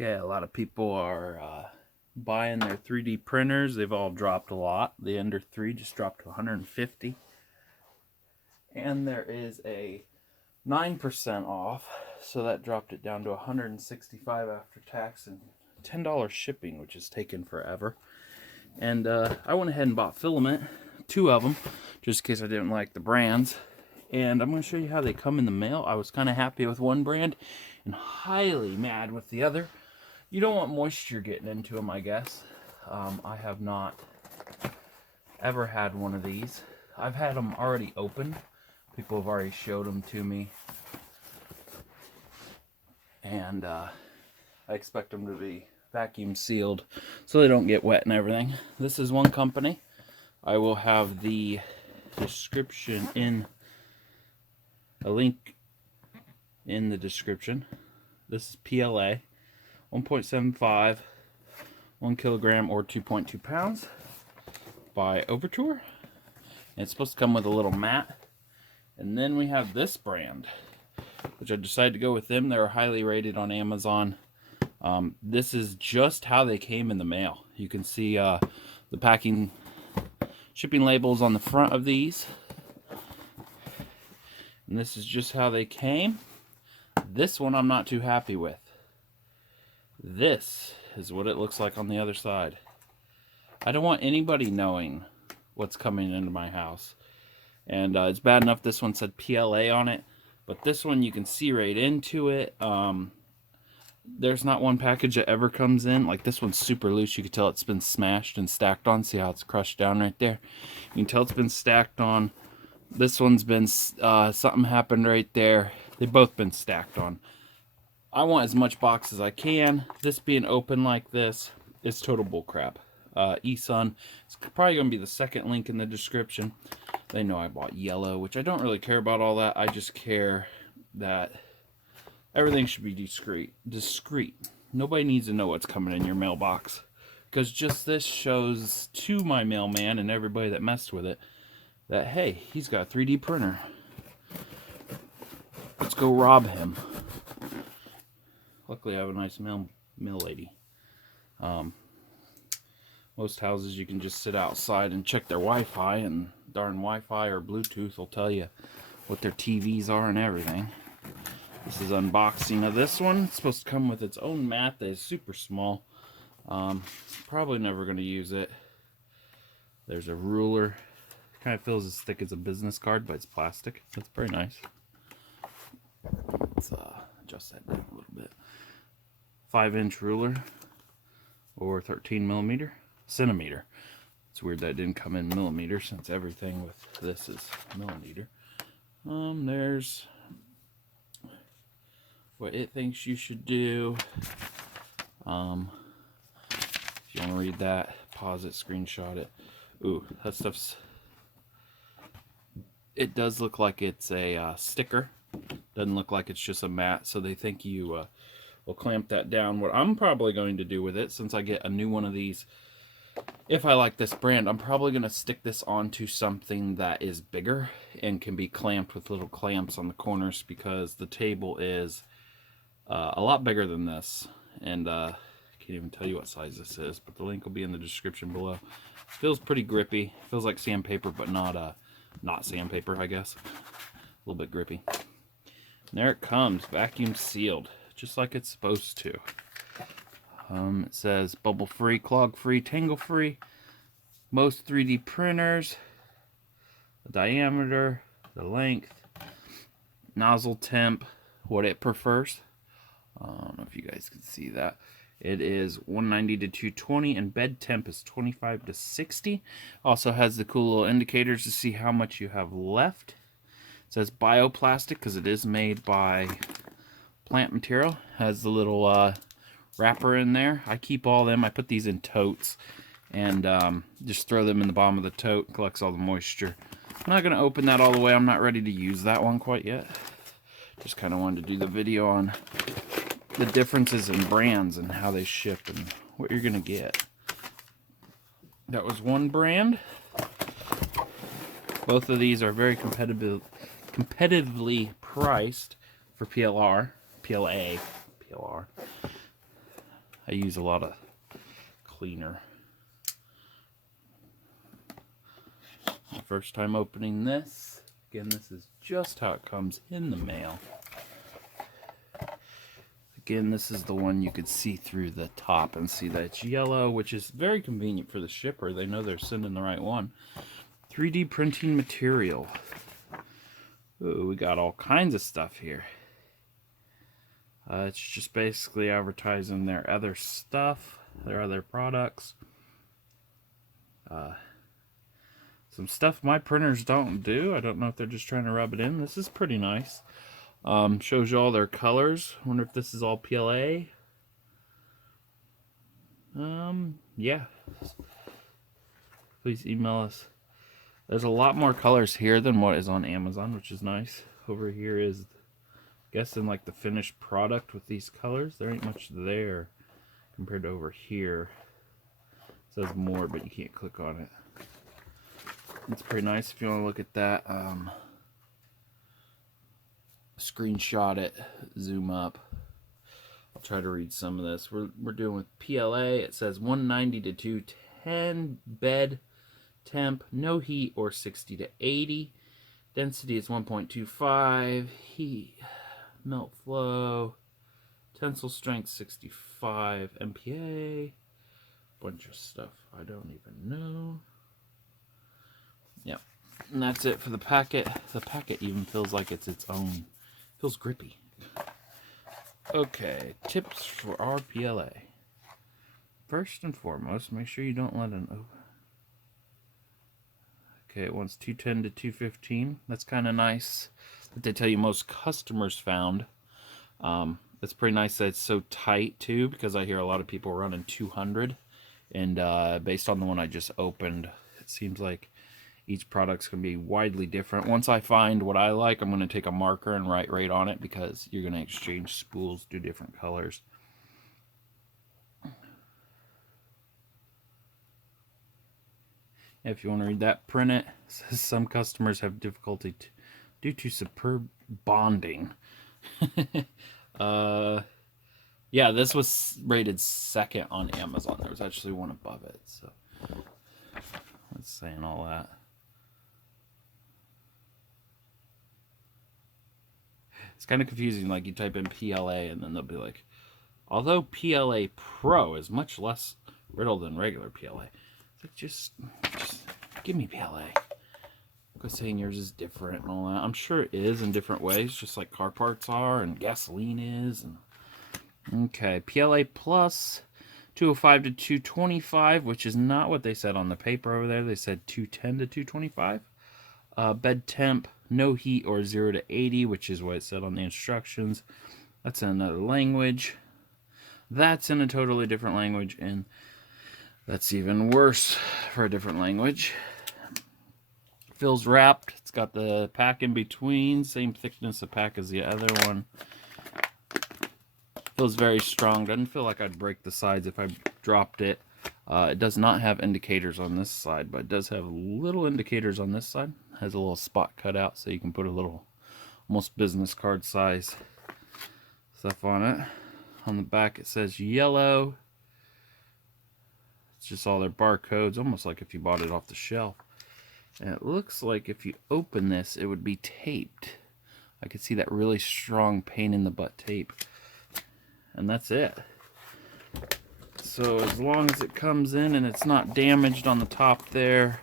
Okay, a lot of people are buying their 3D printers. They've all dropped a lot. The Ender 3 just dropped to 150. And there is a 9% off, so that dropped it down to 165 after tax and $10 shipping, which is taken forever. And I went ahead and bought Filament, 2 of them, just in case I didn't like the brands. And I'm going to show you how they come in the mail. I was kind of happy with one brand and highly mad with the other. You don't want moisture getting into them, I guess. I have not ever had one of these. I've had them already open. People have already showed them to me. And I expect them to be vacuum sealed so they don't get wet and everything. This is one company. I will have the description in a link in the description. This is PLA, 1.75, 1 kilogram or 2.2 pounds by Overture. And it's supposed to come with a little mat. And then we have this brand, which I decided to go with them. They're highly rated on Amazon. This is just how they came in the mail. You can see the packing shipping labels on the front of these. And this is just how they came. This one I'm not too happy with. This is what it looks like on the other side. I don't want anybody knowing what's coming into my house. And it's bad enough this one said PLA on it, but this one you can see right into it. There's not one package that ever comes in. Like, this one's super loose. You can tell it's been smashed and stacked on. See how it's crushed down right there? You can tell it's been stacked on. This one's been, something happened right there. They've both been stacked on. I want as much box as I can. This being open like this is total bullcrap. eSun, it's probably going to be the second link in the description. They know I bought yellow, which I don't really care about all that. I just care that everything should be discreet. Nobody needs to know what's coming in your mailbox, because just this shows to my mailman and everybody that messed with it that, hey, he's got a 3D printer. Let's go rob him. Luckily, I have a nice mail lady. Most houses you can just sit outside and check their Wi-Fi, and darn Wi-Fi or Bluetooth will tell you what their TVs are and everything. This is unboxing of this one. It's supposed to come with its own mat that is super small. Probably never going to use it. There's a ruler. It kind of feels as thick as a business card, but it's plastic. That's very nice. Let's adjust that down a little bit. 5-inch ruler, or 13 centimeter. It's weird that it didn't come in millimeter, since everything with this is millimeter. There's what it thinks you should do. If you want to read that, pause it, screenshot it. Ooh, that stuff's... It does look like it's a sticker. Doesn't look like it's just a mat, so they think you will clamp that down. What I'm probably going to do with it, since I get a new one of these, if I like this brand, I'm probably going to stick this onto something that is bigger and can be clamped with little clamps on the corners, because the table is a lot bigger than this. And I can't even tell you what size this is, but the link will be in the description below. Feels pretty grippy. Feels like sandpaper, but not sandpaper, I guess. A little bit grippy. And there it comes, vacuum sealed, just like it's supposed to. It says bubble free, clog free, tangle free. Most 3D printers, the diameter, the length, nozzle temp, what it prefers. I don't know if you guys can see that. It is 190 to 220, and bed temp is 25 to 60. Also has the cool little indicators to see how much you have left. It says bioplastic because it is made by plant material. Has the little wrapper in there. I keep all them. I put these in totes and just throw them in the bottom of the tote. Collects all the moisture. I'm not going to open that all the way. I'm not ready to use that one quite yet. Just kind of wanted to do the video on the differences in brands and how they ship and what you're going to get. That was one brand. Both of these are very competitively priced for PLA. I use a lot of cleaner. First time opening this. Again, this is just how it comes in the mail. Again, this is the one you could see through the top and see that it's yellow, which is very convenient for the shipper. They know they're sending the right one. 3D printing material. Ooh, we got all kinds of stuff here. It's just basically advertising their other stuff, their other products. Some stuff my printers don't do. I don't know if they're just trying to rub it in. This is pretty nice. Shows you all their colors. Wonder if this is all PLA. Yeah. Please email us. There's a lot more colors here than what is on Amazon, which is nice. Over here is, guessing, like the finished product with these colors. There ain't much there compared to over here. It says more, but you can't click on it. It's pretty nice if you want to look at that. Screenshot it, zoom up. I'll try to read some of this. We're doing with PLA. It says 190 to 210 bed temp, no heat, or 60 to 80. Density is 1.25. Heat, melt flow, tensile strength 65 MPa. Bunch of stuff I don't even know. Yep, and that's it for the packet. The packet even feels like it's its own. Feels grippy. Okay, tips for our PLA. First and foremost, make sure you don't let an open. Okay, it wants 210 to 215. That's kind of nice that they tell you most customers found. It's pretty nice that it's so tight too, because I hear a lot of people running 200. And based on the one I just opened, it seems like each product's going to be widely different. Once I find what I like, I'm going to take a marker and write right on it, because you're going to exchange spools, do different colors. If you want to read that, print it. It says some customers have difficulty due to superb bonding. Yeah, this was rated second on Amazon. There was actually one above it. So that's saying all that. It's kind of confusing. Like, you type in PLA and then they'll be like, although PLA Pro is much less brittle than regular PLA. It's like, just give me PLA. Because saying yours is different and all that. I'm sure it is in different ways, just like car parts are and gasoline is. And okay, PLA Plus 205 to 225, which is not what they said on the paper over there. They said 210 to 225. Bed temp, no heat, or 0 to 80, which is what it said on the instructions. That's in another language. That's in a totally different language, and that's even worse for a different language. Feels wrapped. It's got the pack in between, same thickness of pack as the other one. Feels very strong. Doesn't feel like I'd break the sides if I dropped it. It does not have indicators on this side, but it does have little indicators on this side. It has a little spot cut out so you can put a little, almost business card size stuff on it. On the back it says yellow. It's just all their barcodes, almost like if you bought it off the shelf. And it looks like if you open this, it would be taped. I could see that really strong pain in the butt tape. And that's it. So as long as it comes in and it's not damaged on the top there,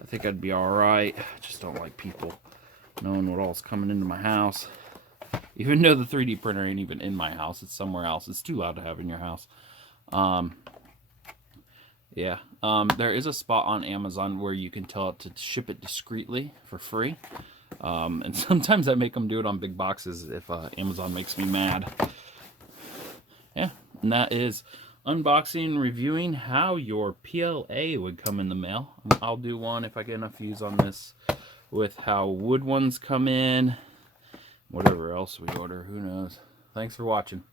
I think I'd be alright. I just don't like people knowing what all's coming into my house. Even though the 3D printer ain't even in my house, it's somewhere else. It's too loud to have in your house. Yeah, there is a spot on Amazon where you can tell it to ship it discreetly for free. And sometimes I make them do it on big boxes if Amazon makes me mad. Yeah, and that is unboxing, reviewing how your PLA would come in the mail. I'll do one if I get enough views on this with how wood ones come in. Whatever else we order, who knows. Thanks for watching.